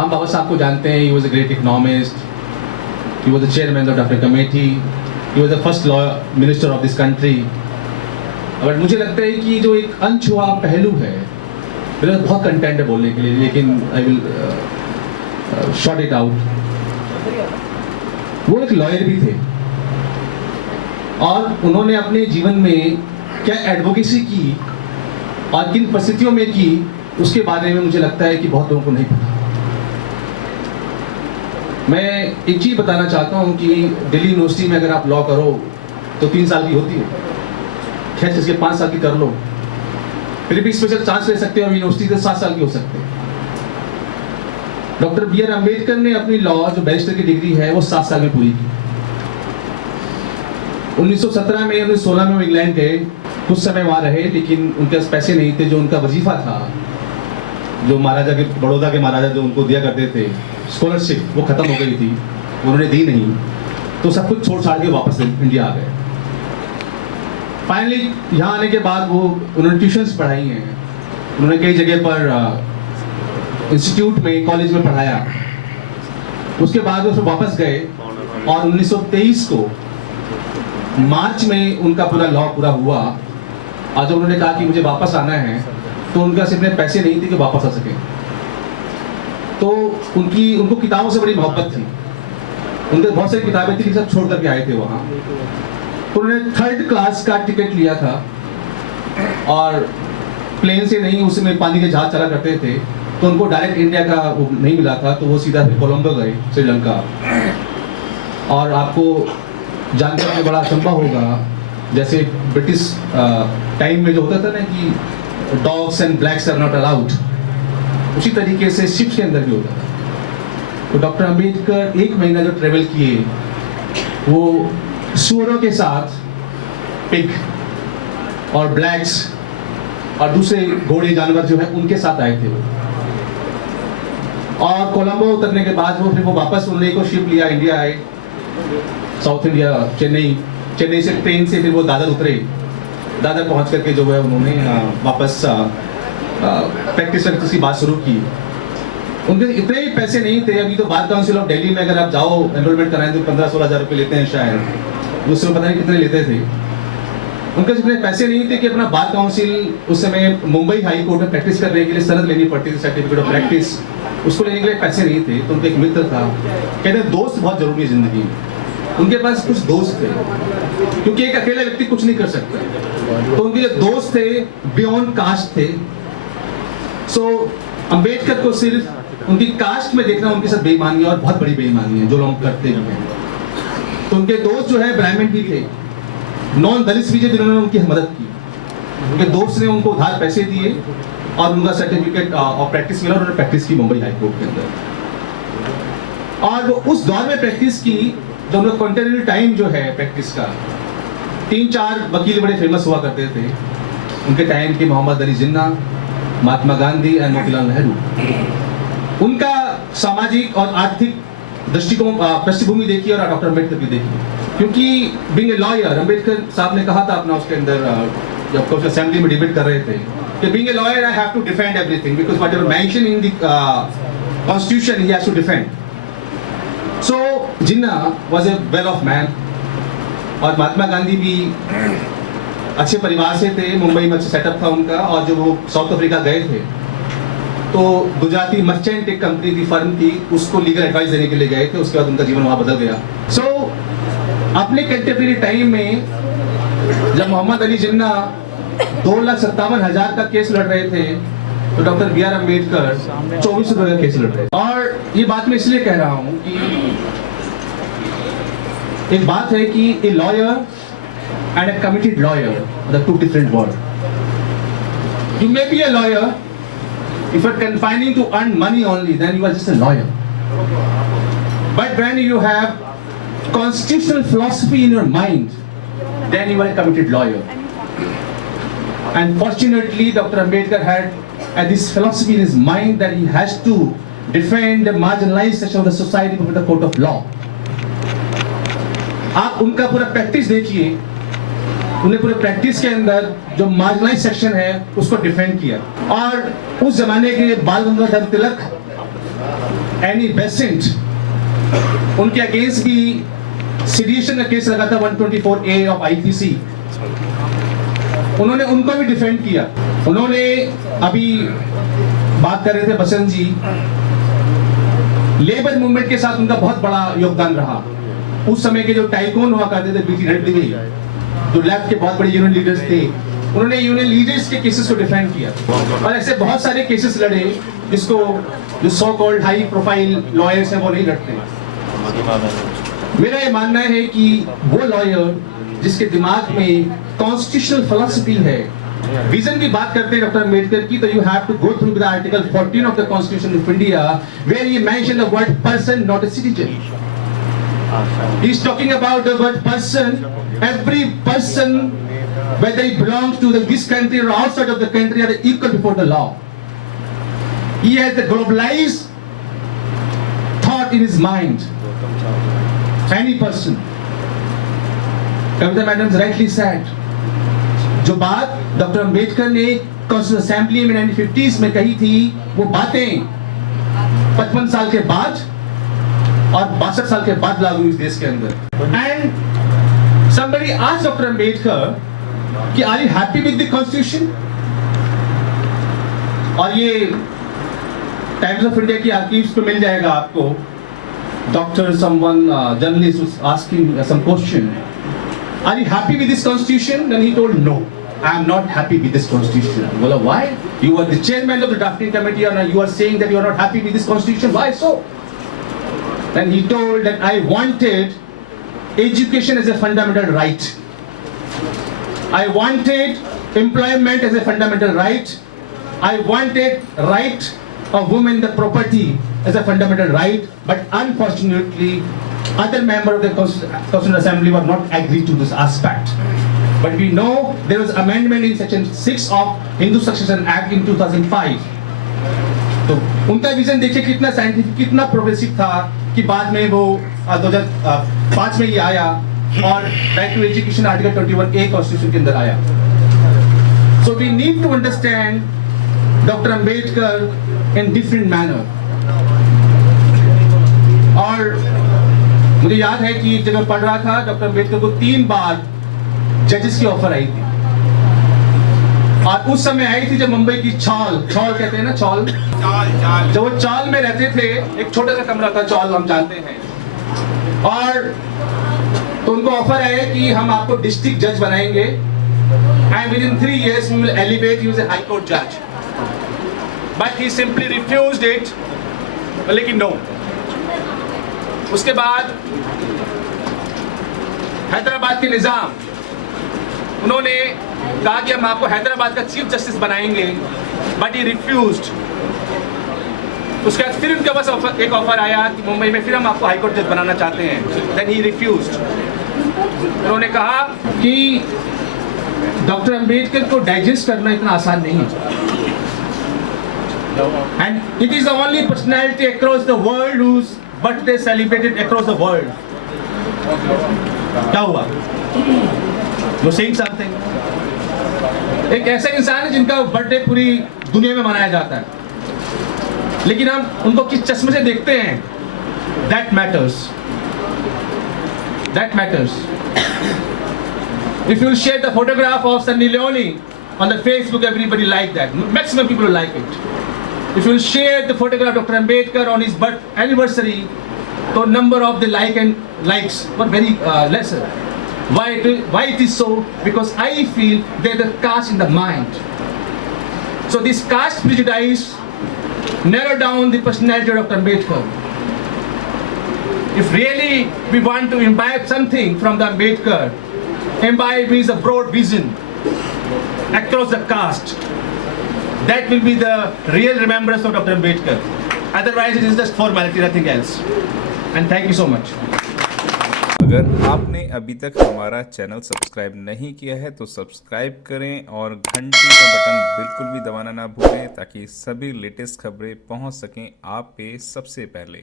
हम बाबा साहब को जानते हैं, he was a great economist, he was the chairman of doctor committee, he was the first law minister of this country. But मुझे लगता है कि जो एक अनछुआ पहलू है, मेरे पास बहुत कंटेंट है बोलने के लिए, लेकिन I will short it out. वो एक लॉयर भी थे और उन्होंने अपने जीवन में क्या एडवोकेसी की और किन परिस्थितियों में की, उसके बारे में मुझे लगता है कि बहुत लोगों को नहीं पता। मैं एक चीज़ बताना चाहता हूँ कि दिल्ली यूनिवर्सिटी में अगर आप लॉ करो तो 3 साल की होती है, खैर इसके 5 साल की कर लो, फिर भी स्पेशल चांस ले सकते हो, और यूनिवर्सिटी से 7 साल की हो सकते हैं। डॉक्टर बी आर अम्बेडकर ने अपनी लॉ जो बैरिस्टर की डिग्री है वो 7 साल में पूरी की। 1917 में 1916 में वो इंग्लैंड गए, कुछ समय वहाँ रहे, लेकिन उनके पास पैसे नहीं थे। जो उनका वजीफा था, जो महाराजा के, बड़ौदा के महाराजा जो उनको दिया करते थे स्कॉलरशिप, वो खत्म हो गई थी, उन्होंने दी नहीं, तो सब कुछ छोड़ छाड़ के वापस इंडिया आ गए। फाइनली यहाँ आने के बाद वो उन्होंने ट्यूशन्स पढ़ाई हैं, उन्होंने कई जगह पर इंस्टीट्यूट में, कॉलेज में पढ़ाया। उसके बाद वो फिर वापस गए और 1923 को मार्च में उनका पूरा लॉ पूरा हुआ। और जब उन्होंने कहा कि मुझे वापस आना है, तो उनके पास इतने पैसे नहीं थे कि वापस आ सके। तो उनको किताबों से बड़ी मोहब्बत थी, उनके बहुत सारी किताबें थी, सब छोड़ करके आए थे वहाँ। तो उन्होंने 3rd क्लास का टिकट लिया था और प्लेन से नहीं, उसमें पानी के जहाज चला करते थे, तो उनको डायरेक्ट इंडिया का वो नहीं मिला था, तो वो सीधा फिर कोलंबो गए, श्रीलंका। और आपको जानकर के बड़ा अचंभा होगा, जैसे ब्रिटिश टाइम में जो होता था ना कि dogs and blacks are not allowed, उसी तरीके से शिप्स के अंदर भी होता था। तो डॉक्टर अम्बेडकर 1 महीना जो ट्रेवल किए, वो सूअरों के साथ, पिग और ब्लैक्स और दूसरे घोड़े जानवर जो है उनके साथ आए थे वो। और कोलंबो उतरने के बाद वो फिर वो वापस उन्हें को शिप लिया, इंडिया आए, साउथ इंडिया, चेन्नई से ट्रेन से फिर वो दादर उतरे। दादर पहुंच करके जो है उन्होंने वापस प्रैक्टिस की बात शुरू की। उनके इतने ही पैसे नहीं थे। अभी तो बार काउंसिल ऑफ दिल्ली में अगर आप जाओ एनरोलमेंट कराएं तो 15-16 हज़ार रुपये लेते हैं शायद, उसमें पता नहीं कितने लेते थे। उनके जितने पैसे नहीं थे कि अपना बार काउंसिल, उस समय मुंबई हाई कोर्ट में प्रैक्टिस करने के लिए सनद लेनी पड़ती थी, सर्टिफिकेट ऑफ प्रैक्टिस, उसको लेने के लिए पैसे नहीं थे। तो उनके एक मित्र था, कहते हैं दोस्त बहुत जरूरी है जिंदगी में। उनके पास कुछ दोस्त थे, क्योंकि एक अकेला व्यक्ति कुछ नहीं कर सकता। तो उनके जो दोस्त थे बियॉन्ड कास्ट थे। सो अंबेडकर को सिर्फ उनकी कास्ट में देखना उनके साथ बेईमानी है, और बहुत बड़ी बेईमानी है जो लोग करते हैं। तो उनके दोस्त जो है ब्राह्मण भी थे, नॉन दलित भी थे, जिन्होंने उनकी मदद की। उनके दोस्त ने उनको उधार पैसे दिए और उनका सर्टिफिकेट ऑफ प्रैक्टिस मिला, उन्होंने प्रैक्टिस की मुंबई हाई कोर्ट के अंदर। और वो उस दौर में प्रैक्टिस की जब उनका कंटेम्परेरी टाइम जो है प्रैक्टिस का, 3-4 वकील बड़े फेमस हुआ करते थे उनके टाइम के, मोहम्मद अली जिन्ना, महात्मा गांधी एंड मोतीलाल नेहरू। उनका सामाजिक और आर्थिक दृष्टिकोण, पृष्ठभूमि देखी और डॉक्टर अम्बेडकर की देखी। क्योंकि बीइंग ए लॉयर, अम्बेडकर साहब ने कहा था अपना उसके अंदर, जब असेंबली में डिबेट कर रहे थे, कि being a lawyer I have to defend everything because whatever mention in the constitution he has to defend. So Jinnah was a well of man, और महात्मा गांधी भी अच्छे परिवार से थे, मुंबई में अच्छा सेटअप था उनका। और जब वो साउथ अफ्रीका गए थे तो गुजराती मर्चेंट एक कंपनी थी, फर्म थी, उसको लीगल एडवाइस देने के लिए गए थे। उसके बाद उनका जीवन वहाँ बदल गया। सो अपने कंटेम्परेरी टाइम में जब मोहम्मद अली जिन्ना 2,57,000 का केस लड़ रहे थे, तो डॉक्टर बी आर अम्बेडकर 24 रुपए का केस लड़ रहे थे। और ये बात मैं इसलिए कह रहा हूँ कि एक बात है कि a lawyer and a committed lawyer are the 2 different words. You may be a lawyer, if you're confining to earn money only, then you are just a lawyer. But when you have constitutional philosophy in your mind, then you are a committed lawyer. And fortunately, Dr. Ambedkar had this philosophy in his mind that he has to defend the marginalized section of the society before the court of law. आप उनका पूरा practice देखिए, उन्हें पूरे practice के अंदर जो marginalise section है उसको डिफेंड किया। और उस जमाने के बाल गंगाधर तिलक एनी बेसेंट, उनके अगेंस्ट भी सेडिशन का केस लगा था 124A ऑफ IPC। उन्होंने उनको भी डिफेंड किया। उन्होंने अभी बात कर रहे थे बसंत जी, लेबर मूवमेंट के साथ उनका बहुत बड़ा योगदान रहा। उस समय के जो टाइकून हुआ करते थे BT रेड्डी, जो लेफ्ट के बहुत बड़े यूनियन लीडर्स थे, उन्होंने यूनियन लीडर्स के केसेस को डिफेंड किया और ऐसे बहुत सारे केसेस लड़े जिसको जो so called high profile lawyers हैं वो नहीं लड़ते। मेरा ये मानना है कि वो लॉयर जिसके दिमाग में कॉन्स्टिट्यूशनल फिलॉसफी है, विजन की बात करते हैं डॉक्टर अम्बेडकर की, तो you have to go through the article 14 of the constitution of India where he mention the word person, not a citizen. He is talking about the word person, every person whether he belongs to this country or outside of the country are equal before the law. He has the globalized thought in his mind. Any person. Kavita madam rightly said, जो बात doctor Ambedkar ने constitution assembly में 1950s में कही थी, वो बातें 55 साल के बाद और 62 साल के बाद लागू इस देश के अंदर। And somebody asked Dr. Ambedkar कि are you happy with the constitution? और ये टाइम्स ऑफ इंडिया की आर्काइव्स पे मिल जाएगा आपको। Doctor someone journalist asking some question, are you happy with this constitution? And he told no, I am not happy with this constitution. बोला why? You are the chairman of the drafting committee and you are saying that you are not happy with this constitution. Why so? Then he told that I wanted education as a fundamental right. I wanted employment as a fundamental right. I wanted right of women the property as a fundamental right. But unfortunately, other members of the Constitutional Assembly were not agreed to this aspect. But we know there was amendment in Section 6 of Hindu Succession Act in 2005. तो उनका vision देखिए कितना scientific, कितना progressive था कि बाद में वो 2005 में ये आया और right to education article 21A constitution के अंदर आया। So we need to understand doctor Ambedkar in different manner. और मुझे याद है कि जब मैं पढ़ रहा था, डॉक्टर अंबेडकर को 3 बार जजेस की ऑफर आई थी। और उस समय आई थी जब मुंबई की छाल कहते हैं ना, छाल, जब वो छाल में रहते थे, एक छोटा सा कमरा था, छाल हम जानते हैं। और तो उनको ऑफर है कि हम आपको डिस्ट्रिक्ट जज बनाएंगे and with in 3 years we will elevate you as a high court judge. But he simply refused it. लेकिन नो। उसके बाद हैदराबाद के निजाम, उन्होंने कहा कि हम आपको हैदराबाद का चीफ जस्टिस बनाएंगे, बट ही रिफ्यूज्ड। उसके बाद फिर उनके पास एक ऑफर आया कि मुंबई में फिर हम आपको हाईकोर्ट जज बनाना चाहते हैं, देन ही रिफ्यूज्ड। उन्होंने कहा कि डॉक्टर अंबेडकर को डाइजेस्ट करना इतना आसान नहीं है, and it is the only personality across the world whose birthday celebrated across the world. क्या हुआ? वो सेइंग समथिंग। एक ऐसा इंसान है जिनका बर्थडे पूरी दुनिया में मनाया जाता है, लेकिन हम उनको किस चश्मे से देखते हैं, that matters. That matters. If you share the photograph of Sunny Leone on the Facebook, everybody like that. Maximum people like it. If you share the photograph of Dr. Ambedkar on his birth anniversary, the number of the likes were very lesser. Why it is so? Because I feel there's a caste in the mind. So this caste prejudice narrow down the personality of Dr. Ambedkar. If really we want to imbibe something from the Ambedkar, imbibe is a broad vision across the caste. That will be the real remembrance of Dr. Ambedkar. Otherwise, it is just formality, nothing else. And thank you so much. अगर आपने अभी तक हमारा channel subscribe नहीं किया है तो subscribe करें और घंटी का बटन बिल्कुल भी दबाना ना भूलें, ताकि सभी लेटेस्ट खबरें पहुंच सकें आप पे सबसे पहले।